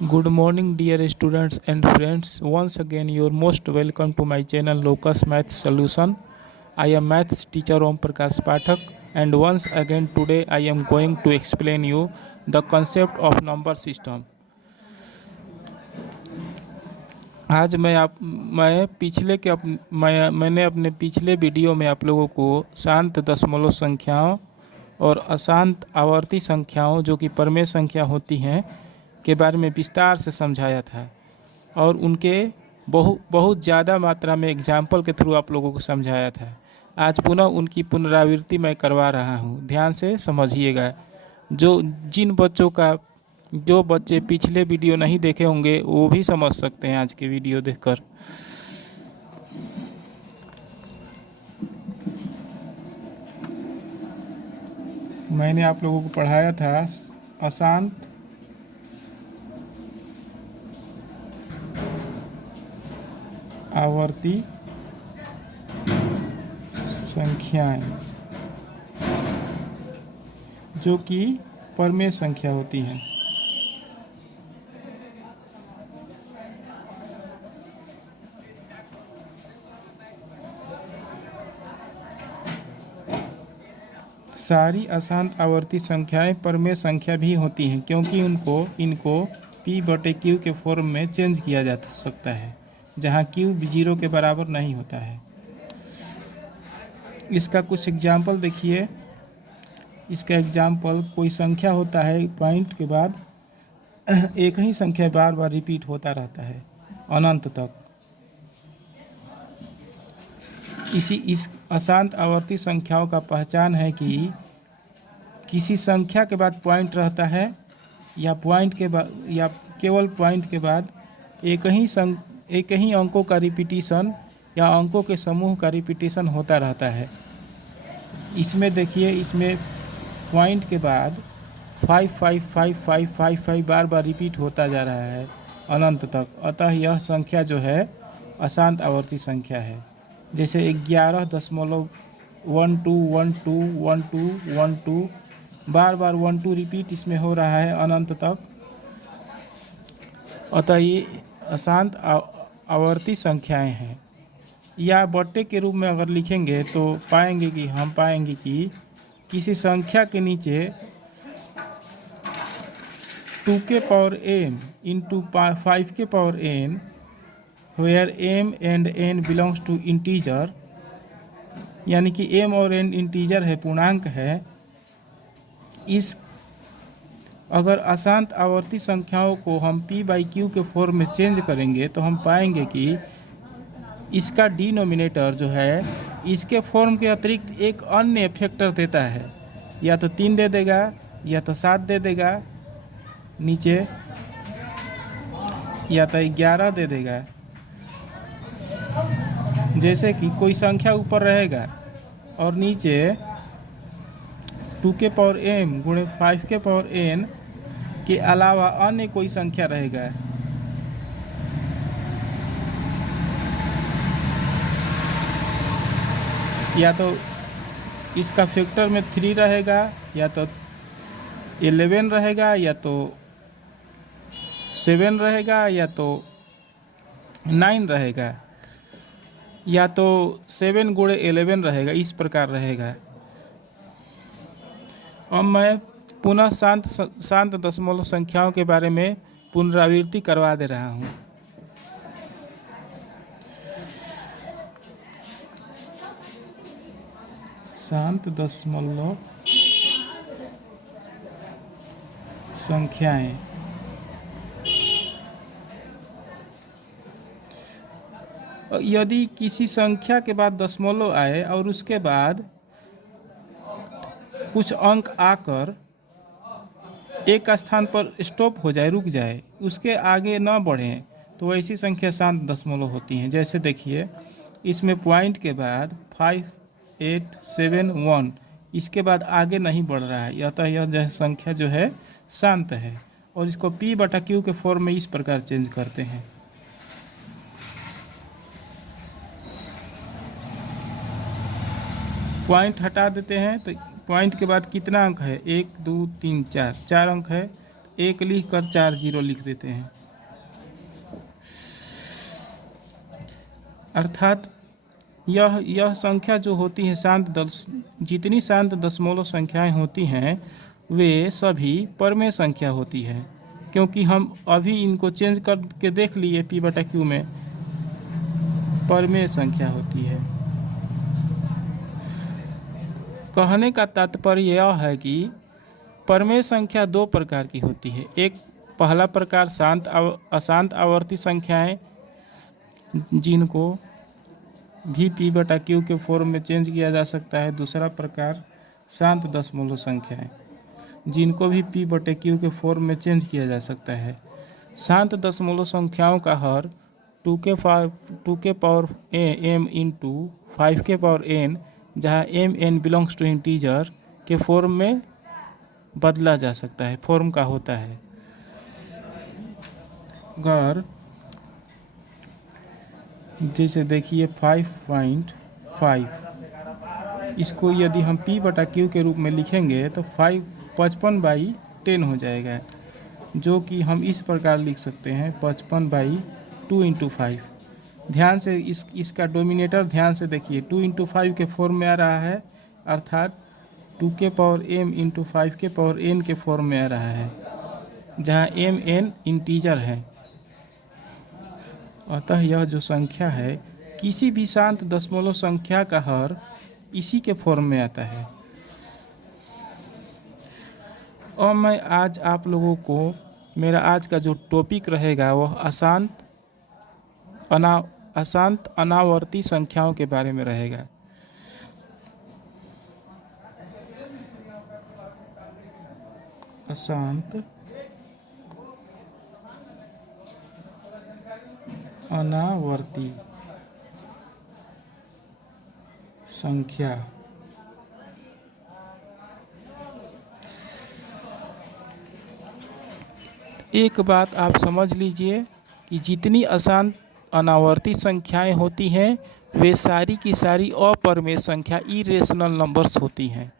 Good morning, dear students and friends. Once again, you're most welcome to my channel Locus Maths Solution. I am Maths teacher Om Prakash Pathak, and once again today I am going to explain you the concept of number system. आज मैंने अपने पिछले video में आप लोगों को शांत दशमलव संख्याओं और अशांत आवर्ती संख्याओं जो कि परमेय संख्या होती हैं के बारे में विस्तार से समझाया था और उनके बहुत ज़्यादा मात्रा में एग्जाम्पल के थ्रू आप लोगों को समझाया था। आज पुनः उनकी पुनरावृत्ति मैं करवा रहा हूँ, ध्यान से समझिएगा। जो बच्चे पिछले वीडियो नहीं देखे होंगे वो भी समझ सकते हैं आज के वीडियो देखकर। मैंने आप लोगों को पढ़ाया था अशांत आवर्ती संख्याएं जो कि परमेय संख्या होती हैं। सारी अशांत आवर्ती संख्याएं परमेय संख्या भी होती हैं क्योंकि इनको P/Q के फॉर्म में चेंज किया जा सकता है जहां Q 0 के बराबर नहीं होता है। इसका कुछ एग्जाम्पल देखिए। इसका एग्जाम्पल, कोई संख्या होता है, पॉइंट के बाद एक ही संख्या बार बार रिपीट होता रहता है अनंत तक। इस अशांत आवर्ती संख्याओं का पहचान है कि किसी संख्या के बाद पॉइंट रहता है या केवल पॉइंट के बाद एक ही अंकों का रिपीटिशन या अंकों के समूह का रिपीटिशन होता रहता है। इसमें देखिए, इसमें पॉइंट के बाद 5 5 5 5 5 5 बार बार रिपीट होता जा रहा है अनंत तक। अतः यह संख्या जो है अशांत आवर्ती संख्या है। जैसे 11.12 बार बार 12 रिपीट इसमें हो रहा है अनंत तक। अतः ये अशांत आवर्ती संख्याएं हैं। या बट्टे के रूप में अगर लिखेंगे तो हम पाएंगे कि किसी संख्या के नीचे 2 के पावर m इंटू 5 के power n where m and n belongs to integer, यानी कि m और n इंटीजर है, पूर्णांक है। अगर अशांत आवर्ती संख्याओं को हम P/Q के फॉर्म में चेंज करेंगे तो हम पाएंगे कि इसका डिनोमिनेटर जो है इसके फॉर्म के अतिरिक्त एक अन्य फैक्टर देता है। या तो 3 दे देगा या तो 7 दे देगा नीचे, या तो 11 दे देगा। जैसे कि कोई संख्या ऊपर रहेगा और नीचे 2 के पावर m गुणे 5 के पावर n के अलावा अन्य कोई संख्या रहेगा। या तो इसका फैक्टर में 3 रहेगा, या तो 11 रहेगा, या तो 7 रहेगा, या तो 9 रहेगा, या तो 7 गुणे 11 रहेगा। इस प्रकार रहेगा। अब मैं पुनः शांत दशमलव संख्याओं के बारे में पुनरावृत्ति करवा दे रहा हूँ। शांत दशमलव संख्याएं यदि किसी संख्या के बाद दशमलव आए और उसके बाद कुछ अंक आकर एक स्थान पर स्टॉप हो जाए, रुक जाए, उसके आगे न बढ़ें, तो ऐसी संख्या शांत दशमलव होती हैं। जैसे देखिए, इसमें पॉइंट के बाद 5 8 7 1 इसके बाद आगे नहीं बढ़ रहा है, अतः यह संख्या जो है शांत है। और इसको P/Q के फॉर्म में इस प्रकार चेंज करते हैं। पॉइंट हटा देते हैं तो पॉइंट के बाद कितना अंक है, 1 2 3 4 अंक है। 1 लिख कर 4 0 लिख देते हैं। अर्थात यह संख्या जो होती है जितनी शांत दशमलव संख्याएं होती हैं वे सभी परमेय संख्या होती है, क्योंकि हम अभी इनको चेंज करके देख लिए P/Q में परमेय संख्या होती है। कहने का तात्पर्य यह है कि परमेय संख्या 2 प्रकार की होती है। एक पहला प्रकार अशांत आवर्ती संख्याएं जिनको भी P/Q के फॉर्म में चेंज किया जा सकता है। दूसरा प्रकार शांत दशमलव संख्याएं जिनको भी P/Q के फॉर्म में चेंज किया जा सकता है। शांत दशमलव संख्याओं का हर 2 के पावर m इंटू 5 के पावर n, जहाँ n बिलोंग्स टू इंटीजर के फॉर्म में बदला जा सकता है, फॉर्म का होता है। अगर जैसे देखिए 5.5, इसको यदि हम P/Q के रूप में लिखेंगे तो 55/10 हो जाएगा, जो कि हम इस प्रकार लिख सकते हैं 55/2 इंटू 5। ध्यान से इसका डोमिनेटर ध्यान से देखिए, 2 इंटू 5 के फॉर्म में आ रहा है, अर्थात 2 के पावर m इंटू 5 के पावर n के फॉर्म में आ रहा है, जहाँ n इंटीजर है। अतः यह जो संख्या है किसी भी शांत दशमलव संख्या का हर इसी के फॉर्म में आता है। और मैं आज आप लोगों को मेरा आज का जो टॉपिक रहेगा वह अशांत अनावर्ती संख्याओं के बारे में रहेगा। अशांत अनावर्ती संख्या। एक बात आप समझ लीजिए कि जितनी अशांत अनावर्ती संख्याएं होती हैं वे सारी की सारी अपरमेय संख्या इरेशनल नंबर्स होती हैं,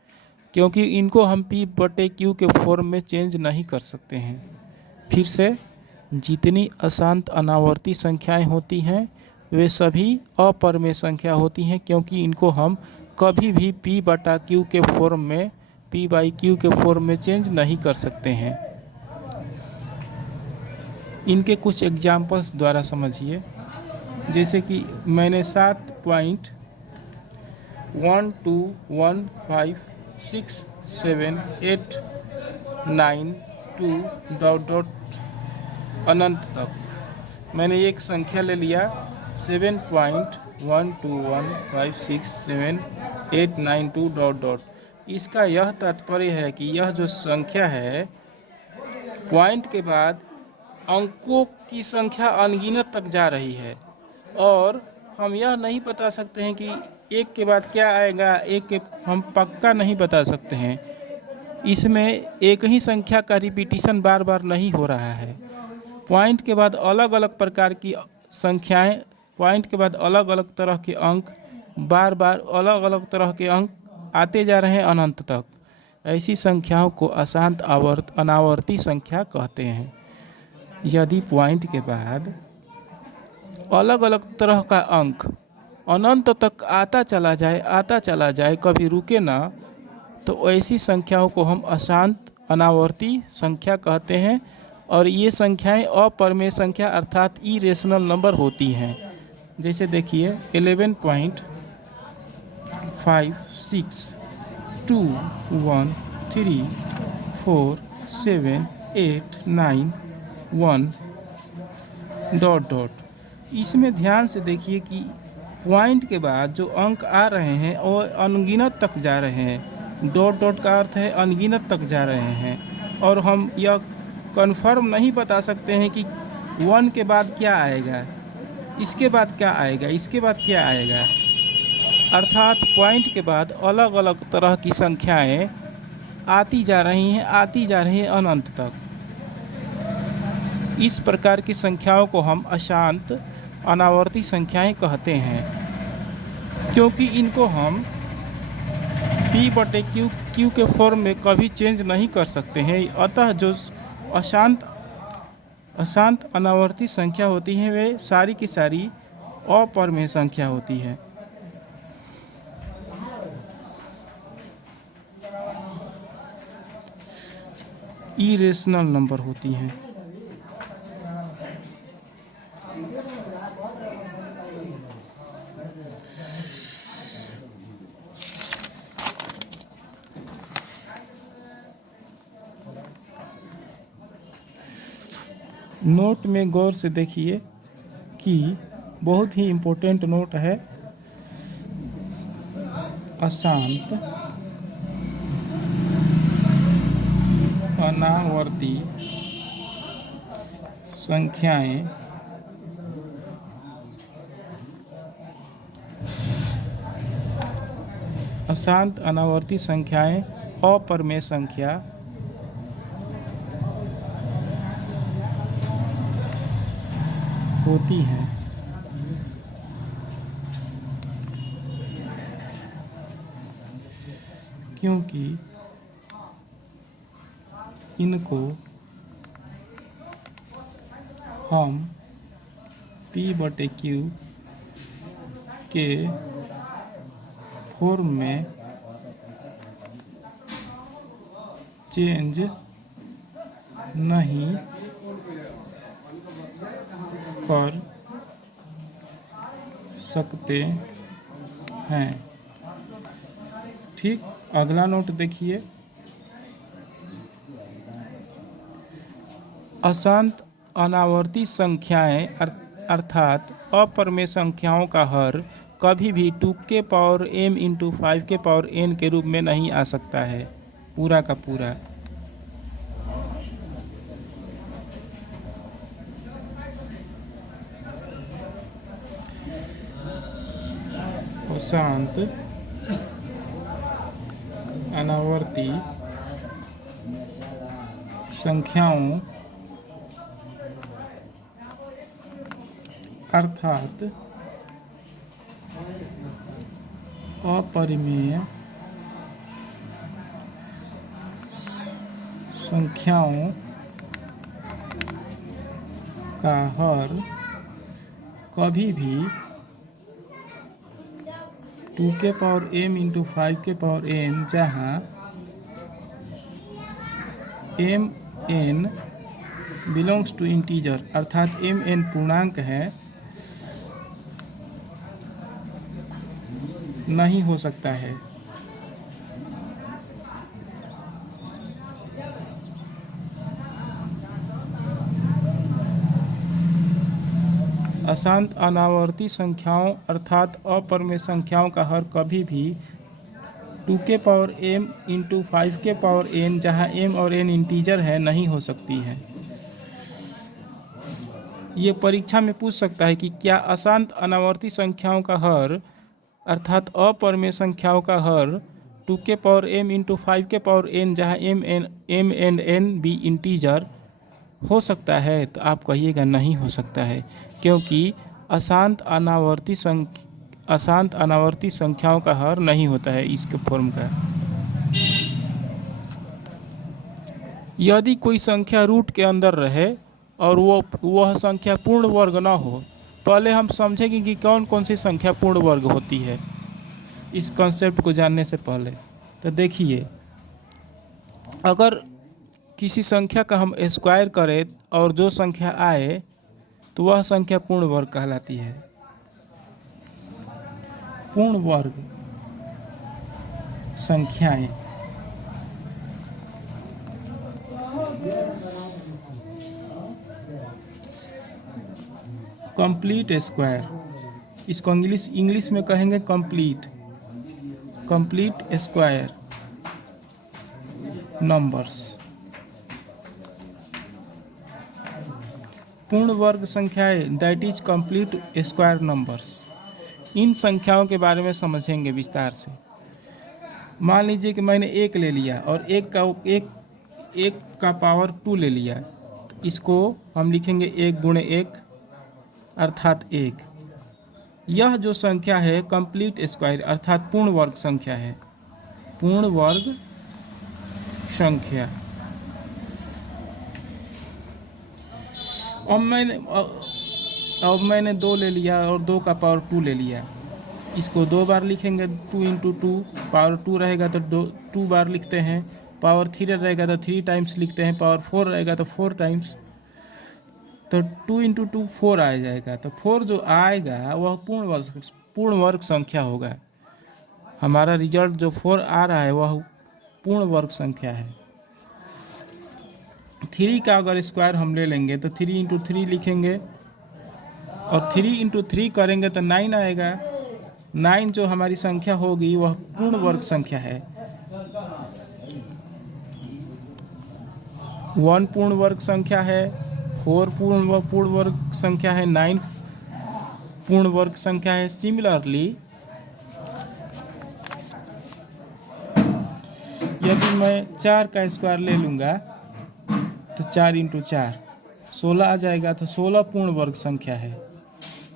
क्योंकि इनको हम P/Q के फॉर्म में चेंज नहीं कर सकते हैं। फिर से, जितनी अशांत अनावर्ती संख्याएं होती हैं वे सभी अपरमेय संख्या होती हैं, क्योंकि इनको हम कभी भी P/Q के फॉर्म में P/Q के फॉर्म में चेंज नहीं कर सकते हैं। इनके कुछ एग्जाम्पल्स द्वारा समझिए। जैसे कि मैंने 7.121567892 अनंत तक मैंने एक संख्या ले लिया 7.121567892 इसका यह तात्पर्य है कि यह जो संख्या है पॉइंट के बाद अंकों की संख्या अनगिनत तक जा रही है, और हम यह नहीं बता सकते हैं कि एक के बाद क्या आएगा, एक के हम पक्का नहीं बता सकते हैं। इसमें एक ही संख्या का रिपीटिशन बार बार नहीं हो रहा है। पॉइंट के बाद अलग अलग प्रकार की संख्याएं, पॉइंट के बाद अलग अलग तरह के अंक, बार बार अलग अलग तरह के अंक आते जा रहे हैं अनंत तक। ऐसी संख्याओं को अशांत अनावर्ती संख्या कहते हैं। यदि पॉइंट के बाद अलग अलग तरह का अंक अनंत तक आता चला जाए, कभी रुके ना, तो ऐसी संख्याओं को हम अशांत अनावर्ती संख्या कहते हैं। और ये संख्याएं अपरमेय संख्या अर्थात इरेशनल नंबर होती हैं। जैसे देखिए 11.562134789 ... इसमें ध्यान से देखिए कि पॉइंट के बाद जो अंक आ रहे हैं और अनगिनत तक जा रहे हैं। डॉट का अर्थ है अनगिनत तक जा रहे हैं, और हम यह कन्फर्म नहीं बता सकते हैं कि 1 के बाद क्या आएगा, इसके बाद क्या आएगा, इसके बाद क्या आएगा। अर्थात पॉइंट के बाद अलग अलग तरह की संख्याएं आती जा रही हैं अनंत तक। इस प्रकार की संख्याओं को हम अशांत अनावर्ती संख्याएं कहते हैं, क्योंकि इनको हम P/Q के फॉर्म में कभी चेंज नहीं कर सकते हैं। अतः जो अशांत अशांत अनावर्ती संख्या होती हैं वे सारी की सारी अपरिमेय संख्या होती है। इरेशनल नंबर होती हैं। नोट में गौर से देखिए कि बहुत ही इम्पोर्टेंट नोट है। अशांत अनावर्ती संख्याएं अशांत अनावर्ती संख्याएं अपरिमेय संख्या होती हैं। क्योंकि इनको हम P/Q के फॉर्म में चेंज नहीं कर सकते हैं। ठीक, अगला नोट देखिए। अशांत अनावर्ती संख्याएं अर्थात अपरिमेय संख्याओं का हर कभी भी 2m × 5n के रूप में नहीं आ सकता है पूरा का पूरा। अशांत अनावर्ती संख्याओं अर्थात अपरिमेय संख्याओं का हर कभी भी 2m × 5n जहाँ mn बिलोंग्स टू इंटीजर अर्थात mn पूर्णांक है नहीं हो सकता है। अशांत अनावर्ती संख्याओं अर्थात अपरिमेय संख्याओं का हर कभी भी 2m × 5n जहाँ m और n इंटीजर है नहीं हो सकती है। ये परीक्षा में पूछ सकता है कि क्या अशांत अनावर्ती संख्याओं का हर अर्थात अपरिमेय संख्याओं का हर 2m × 5n जहाँ m and n भी इंटीजर हो सकता है। तो आप कहिएगा नहीं हो सकता है, क्योंकि अशांत अनावर्ती संख्याओं का हर नहीं होता है इसके फॉर्म का। यदि कोई संख्या रूट के अंदर रहे और वह संख्या पूर्ण वर्ग ना हो, पहले हम समझेंगे कि कौन कौन सी संख्या पूर्ण वर्ग होती है इस कॉन्सेप्ट को जानने से पहले। तो देखिए, अगर किसी संख्या का हम स्क्वायर करें और जो संख्या आए तो वह संख्या पूर्ण वर्ग कहलाती है। पूर्ण वर्ग संख्याएं कंप्लीट स्क्वायर, इसको इंग्लिश में कहेंगे कंप्लीट स्क्वायर नंबर्स। पूर्ण वर्ग संख्याएं that is complete square numbers. इन संख्याओं के बारे में समझेंगे विस्तार से। मान लीजिए कि मैंने 1 ले लिया और एक का पावर 2 ले लिया, तो इसको हम लिखेंगे 1 × 1 अर्थात 1। यह जो संख्या है कंप्लीट स्क्वायर अर्थात पूर्ण वर्ग संख्या है। पूर्ण वर्ग संख्या अब मैंने 2 ले लिया और 2 का पावर 2 ले लिया। इसको 2 बार लिखेंगे, 2 इंटू 2, पावर 2 रहेगा तो 2 बार लिखते हैं, पावर 3 रहेगा तो 3 टाइम्स लिखते हैं, पावर 4 रहेगा तो 4 टाइम्स। तो 2 इंटू 2 4 आ जाएगा। तो 4 जो आएगा वह पूर्ण वर्ग संख्या होगा। हमारा रिजल्ट जो 4 आ रहा है वह पूर्ण वर्ग संख्या है। 3 का अगर स्क्वायर हम ले लेंगे तो 3 इंटू 3 लिखेंगे और 3 इंटू 3 करेंगे तो 9 आएगा। 9 जो हमारी संख्या होगी वह पूर्ण वर्ग संख्या है। 1 पूर्ण वर्ग संख्या है, 4 पूर्ण वर्ग संख्या है, 9 पूर्ण वर्ग संख्या है। सिमिलरली यदि मैं 4 का स्क्वायर ले लूँगा तो 4 इंटू 4 16 आ जाएगा। तो 16 पूर्ण वर्ग संख्या है,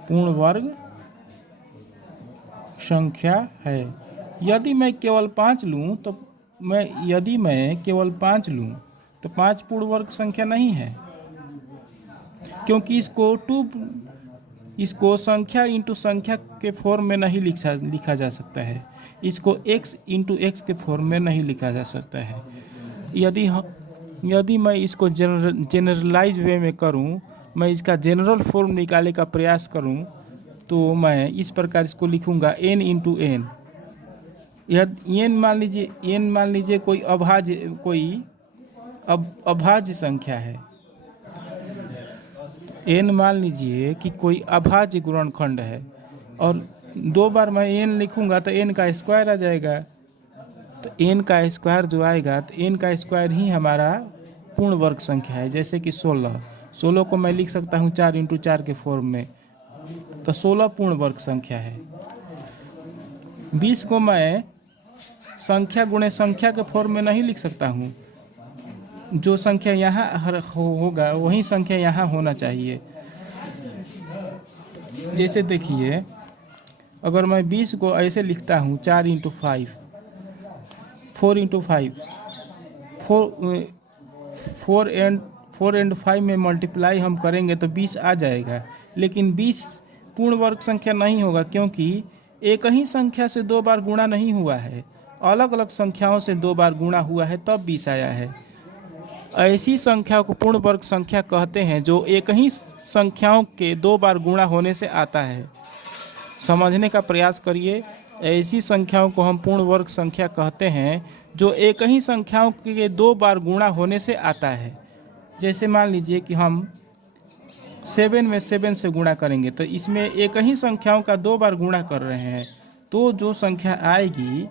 पूर्ण वर्ग संख्या है। यदि मैं केवल 5 लूँ तो 5 पूर्ण वर्ग संख्या नहीं है, क्योंकि इसको संख्या इंटू संख्या के फॉर्म में नहीं लिखा जा सकता है। इसको x इंटू एक्स के फॉर्म में नहीं लिखा जा सकता है। यदि मैं इसको जनरलाइज वे में करूं, मैं इसका जनरल फॉर्म निकालने का प्रयास करूं, तो मैं इस प्रकार इसको लिखूंगा n इंटू एन। n मान लीजिए कोई अभाज्य संख्या है। n मान लीजिए कि कोई अभाज्य गुणनखंड है और 2 बार मैं n लिखूंगा तो n का स्क्वायर आ जाएगा। तो n का स्क्वायर जो आएगा तो n का स्क्वायर ही हमारा पूर्ण वर्ग संख्या है। जैसे कि 16 को मैं लिख सकता हूँ 4 इंटू 4 के फॉर्म में, तो 16 पूर्ण वर्ग संख्या है। 20 को मैं संख्या गुणे संख्या के फॉर्म में नहीं लिख सकता हूँ। जो संख्या यहाँ होगा वही संख्या यहाँ होना चाहिए। जैसे देखिए, अगर मैं 20 को ऐसे लिखता हूँ 4 इंटू 5, 4 इंटू 5, 4 एंड 5 में मल्टीप्लाई हम करेंगे तो 20 आ जाएगा। लेकिन 20 पूर्ण वर्ग संख्या नहीं होगा, क्योंकि एक ही संख्या से 2 बार गुणा नहीं हुआ है, अलग अलग संख्याओं से 2 बार गुणा हुआ है तब 20 आया है। ऐसी संख्या को पूर्ण वर्ग संख्या कहते हैं जो एक ही संख्याओं के 2 बार गुणा होने से आता है। समझने का प्रयास करिए, ऐसी संख्याओं को हम पूर्ण वर्ग संख्या कहते हैं जो एक ही संख्याओं के 2 बार गुणा होने से आता है। जैसे मान लीजिए कि हम 7 में 7 से गुणा करेंगे तो इसमें एक ही संख्याओं का 2 बार गुणा कर रहे हैं, तो जो संख्या आएगी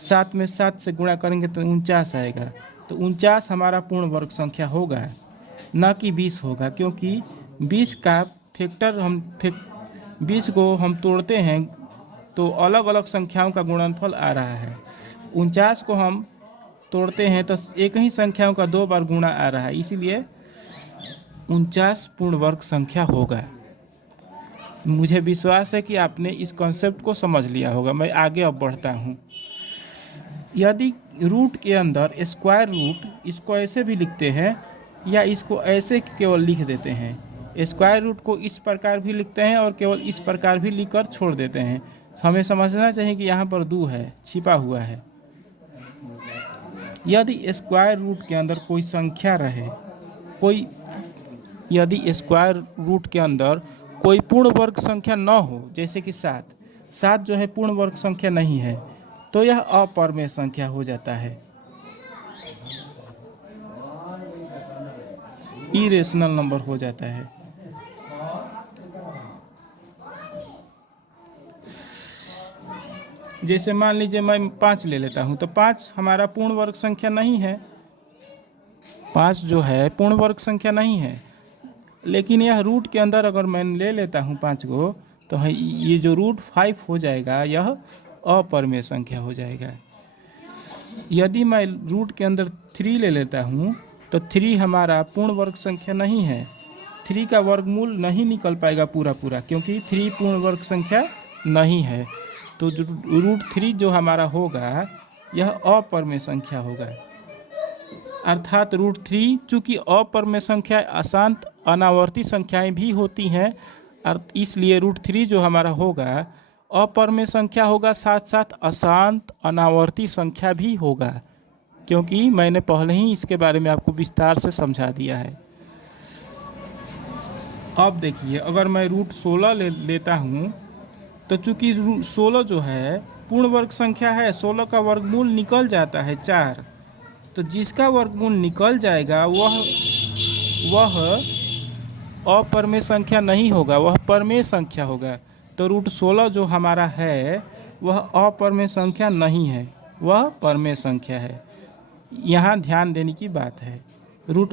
7 में 7 से गुणा करेंगे तो 49 आएगा। तो 49 हमारा पूर्ण वर्ग संख्या होगा, न कि 20 होगा, क्योंकि 20 का फैक्टर 20 को हम तोड़ते हैं तो अलग अलग संख्याओं का गुणनफल आ रहा है। 49 को हम तोड़ते हैं तो एक ही संख्याओं का 2 बार गुणा आ रहा है, इसीलिए 49 पूर्ण वर्ग संख्या होगा। मुझे विश्वास है कि आपने इस कॉन्सेप्ट को समझ लिया होगा। मैं आगे अब बढ़ता हूँ। यदि रूट के अंदर स्क्वायर रूट, इसको ऐसे भी लिखते हैं या इसको ऐसे केवल लिख देते हैं। स्क्वायर रूट को इस प्रकार भी लिखते हैं और केवल इस प्रकार भी लिखकर छोड़ देते हैं। हमें समझना चाहिए कि यहाँ पर 2 है, छिपा हुआ है। यदि स्क्वायर रूट के अंदर कोई संख्या रहे, यदि स्क्वायर रूट के अंदर कोई पूर्ण वर्ग संख्या न हो, जैसे कि 7 जो है पूर्ण वर्ग संख्या नहीं है, तो यह अपरिमेय संख्या हो जाता है, इरेशनल नंबर हो जाता है। जैसे मान लीजिए मैं 5 ले लेता हूं, तो 5 हमारा पूर्ण वर्ग संख्या नहीं है। 5 जो है पूर्ण वर्ग संख्या नहीं है, लेकिन यह रूट के अंदर अगर मैं ले लेता हूं 5 को, तो ये जो रूट 5 हो जाएगा यह अपरिमेय संख्या हो जाएगा। यदि मैं रूट के अंदर 3 ले लेता हूँ तो 3 हमारा पूर्ण वर्ग संख्या नहीं है। 3 का वर्गमूल नहीं निकल पाएगा पूरा, क्योंकि 3 पूर्ण वर्ग संख्या नहीं है। तो जो रूट 3 जो हमारा होगा यह अपरिमेय संख्या होगा। अर्थात रूट 3 चूँकि अपरिमेय संख्या अनावर्ती संख्याएं भी होती हैं, और इसलिए √3 जो हमारा होगा अपरमेय संख्या होगा, साथ साथ अशांत अनावर्ती संख्या भी होगा, क्योंकि मैंने पहले ही इसके बारे में आपको विस्तार से समझा दिया है। अब देखिए, अगर मैं √16 लेता हूँ तो चूंकि 16 जो है पूर्ण वर्ग संख्या है, 16 का वर्गमूल निकल जाता है 4, तो जिसका वर्गमूल निकल जाएगा वह अपरमेय संख्या नहीं होगा, वह परमेय संख्या होगा। तो √16 जो हमारा है वह अपरमेय संख्या नहीं है, वह परमेय संख्या है। यहाँ ध्यान देने की बात है।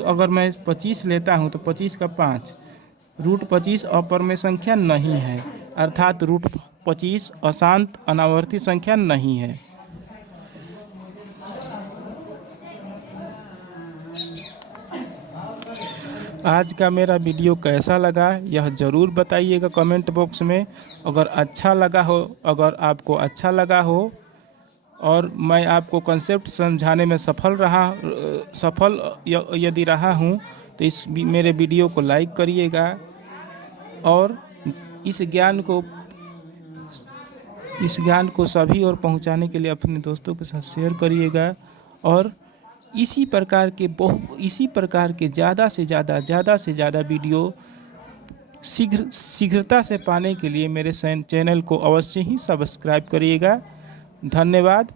अगर मैं 25 लेता हूँ तो 25 का 5, √25 अपरमेय संख्या नहीं है, अर्थात √25 अशांत अनावर्ती संख्या नहीं है। आज का मेरा वीडियो कैसा लगा यह ज़रूर बताइएगा कमेंट बॉक्स में। अगर अच्छा लगा हो, अगर आपको अच्छा लगा हो और मैं आपको कंसेप्ट समझाने में सफल यदि रहा हूँ तो मेरे वीडियो को लाइक करिएगा और इस ज्ञान को सभी और पहुँचाने के लिए अपने दोस्तों के साथ शेयर करिएगा। और इसी प्रकार के ज़्यादा से ज़्यादा वीडियो शीघ्रता से पाने के लिए मेरे चैनल को अवश्य ही सब्सक्राइब करिएगा। धन्यवाद।